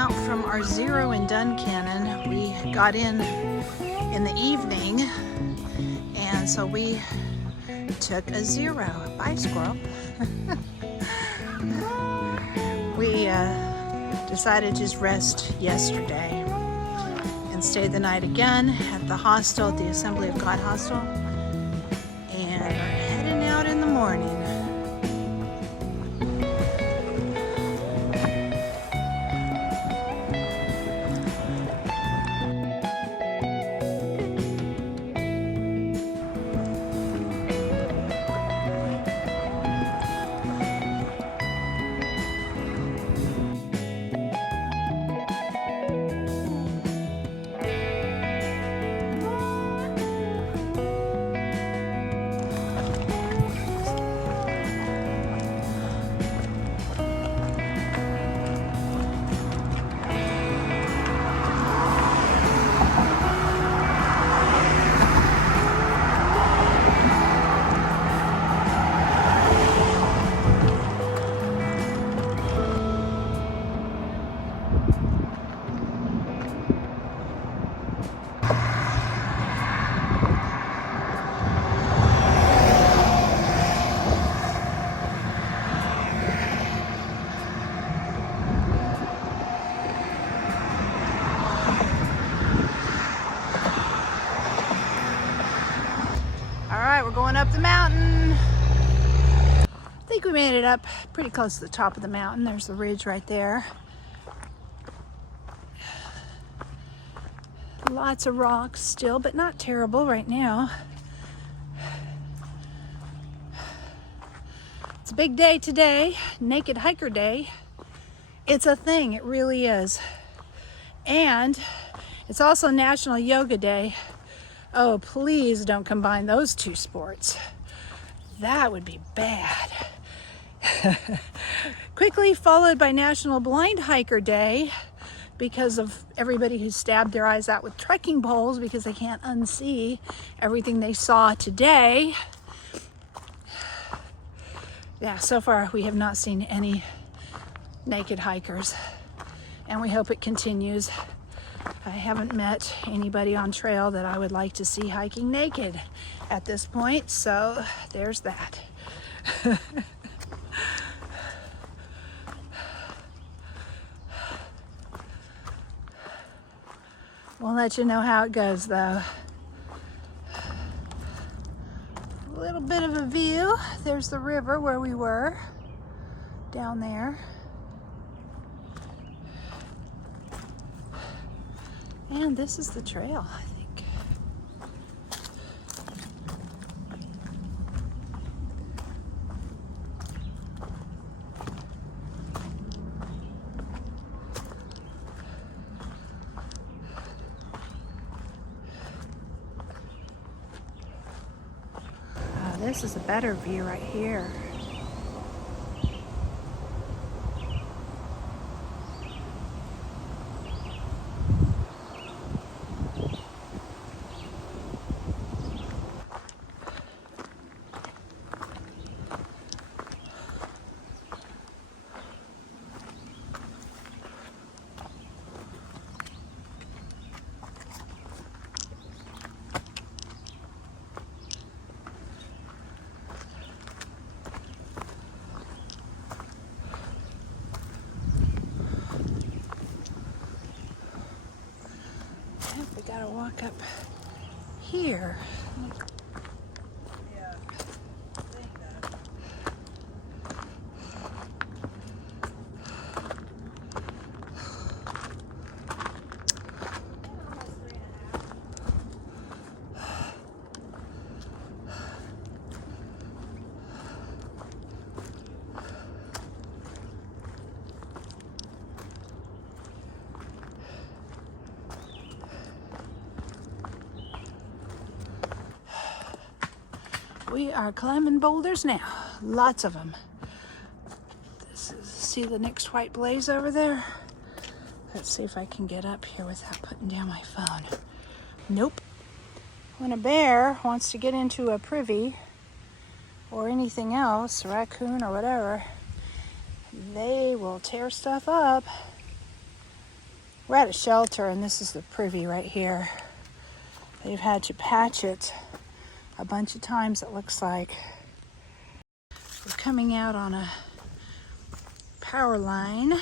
out from our zero in Duncannon. We got in the evening, and so we took a zero. Bye, squirrel. We decided to just rest yesterday and stayed the night again at the hostel, at the Assembly of God hostel, and are heading out in the morning. We're going up the mountain. I think we made it up pretty close to the top of the mountain. There's the ridge right there. Lots of rocks still, but not terrible right now. It's a big day today, Naked Hiker Day. It's a thing, it really is. And it's also National Yoga Day. Oh, please don't combine those two sports. That would be bad. Quickly followed by National Blind Hiker Day because of everybody who stabbed their eyes out with trekking poles because they can't unsee everything they saw today. Yeah, so far we have not seen any naked hikers, and we hope it continues. I haven't met anybody on trail that I would like to see hiking naked at this point, so there's that. We'll let you know how it goes, though. A little bit of a view. There's the river where we were, down there. And this is the trail, I think. Oh, this is a better view right here. We gotta walk up here. We are climbing boulders now, lots of them. See the next white blaze over there? Let's see if I can get up here without putting down my phone. Nope. When a bear wants to get into a privy or anything else, a raccoon or whatever, they will tear stuff up. We're at a shelter, and this is the privy right here. They've had to patch it a bunch of times, it looks like. We're coming out on a power line.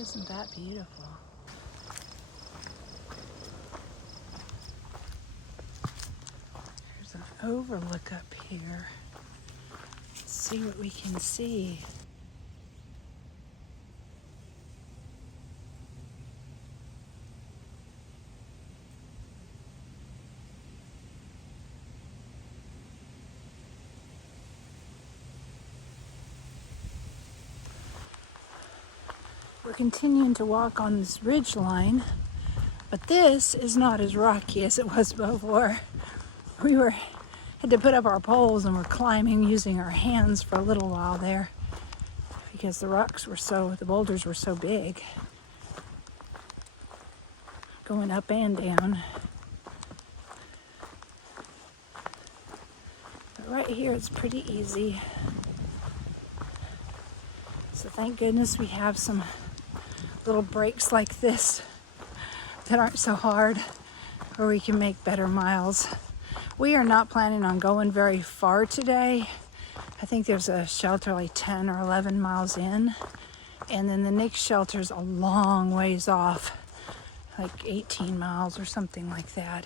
Isn't that beautiful? There's an overlook up here. Let's see what we can see. We're continuing to walk on this ridge line, but this is not as rocky as it was before. We had to put up our poles and we're climbing using our hands for a little while there because the boulders were so big, going up and down. But right here it's pretty easy. So thank goodness we have some little breaks like this that aren't so hard, where we can make better miles. We are not planning on going very far today. I think there's a shelter like 10 or 11 miles in, and then the next shelter's a long ways off, like 18 miles or something like that.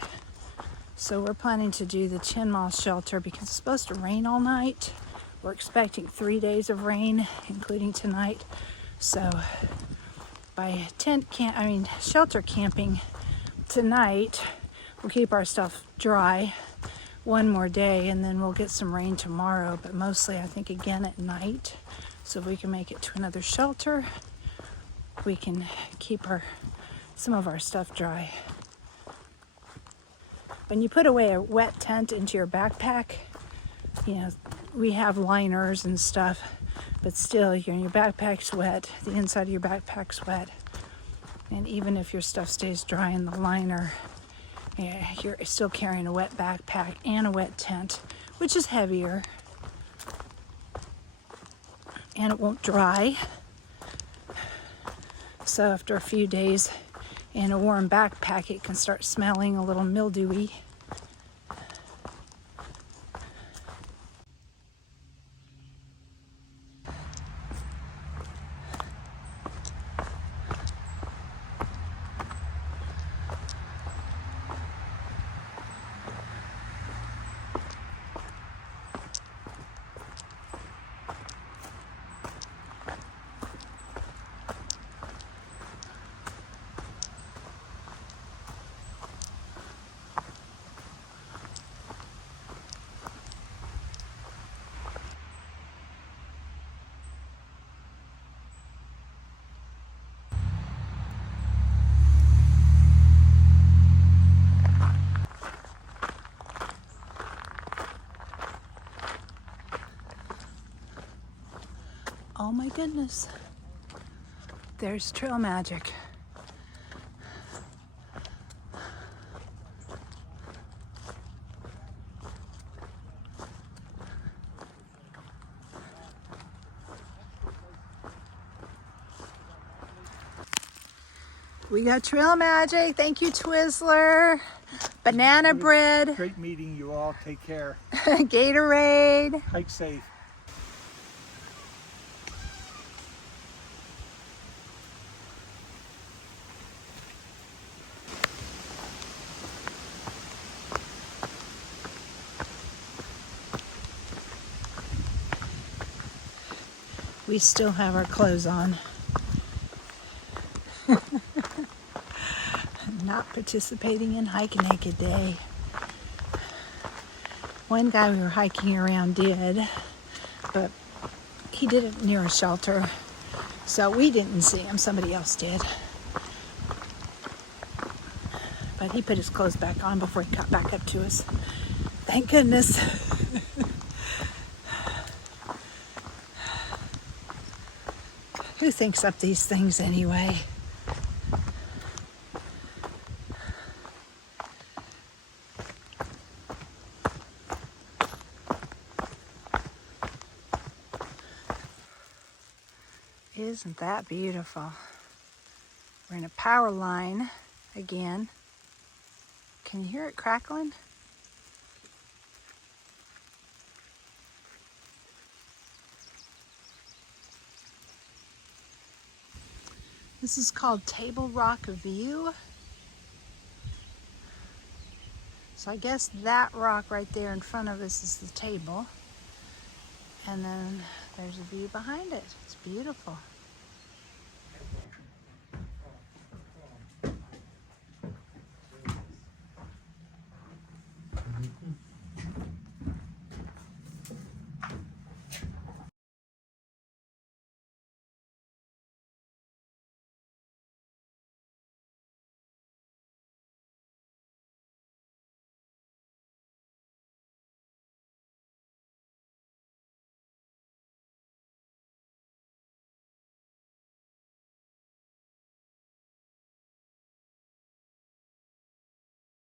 So we're planning to do the 10-mile shelter because it's supposed to rain all night. We're expecting 3 days of rain, including tonight. So by shelter camping tonight, we'll keep our stuff dry one more day, and then we'll get some rain tomorrow, but mostly I think again at night. So if we can make it to another shelter, we can keep some of our stuff dry. When you put away a wet tent into your backpack, we have liners and stuff, but still, your backpack's wet, the inside of your backpack's wet. And even if your stuff stays dry in the liner, you're still carrying a wet backpack and a wet tent, which is heavier. And it won't dry. So after a few days in a warm backpack, it can start smelling a little mildewy. Oh my goodness, there's trail magic. We got trail magic. Thank you, Twizzler. Banana bread. Great meeting you all. Take care. Gatorade. Hike safe. We still have our clothes on. Not participating in Hike Naked Day. One guy we were hiking around did, but he did it near a shelter. So we didn't see him, somebody else did. But he put his clothes back on before he got back up to us. Thank goodness. Who thinks up these things anyway? Isn't that beautiful? We're in a power line again. Can you hear it crackling? This is called Table Rock View. So I guess that rock right there in front of us is the table. And then there's a view behind it. It's beautiful.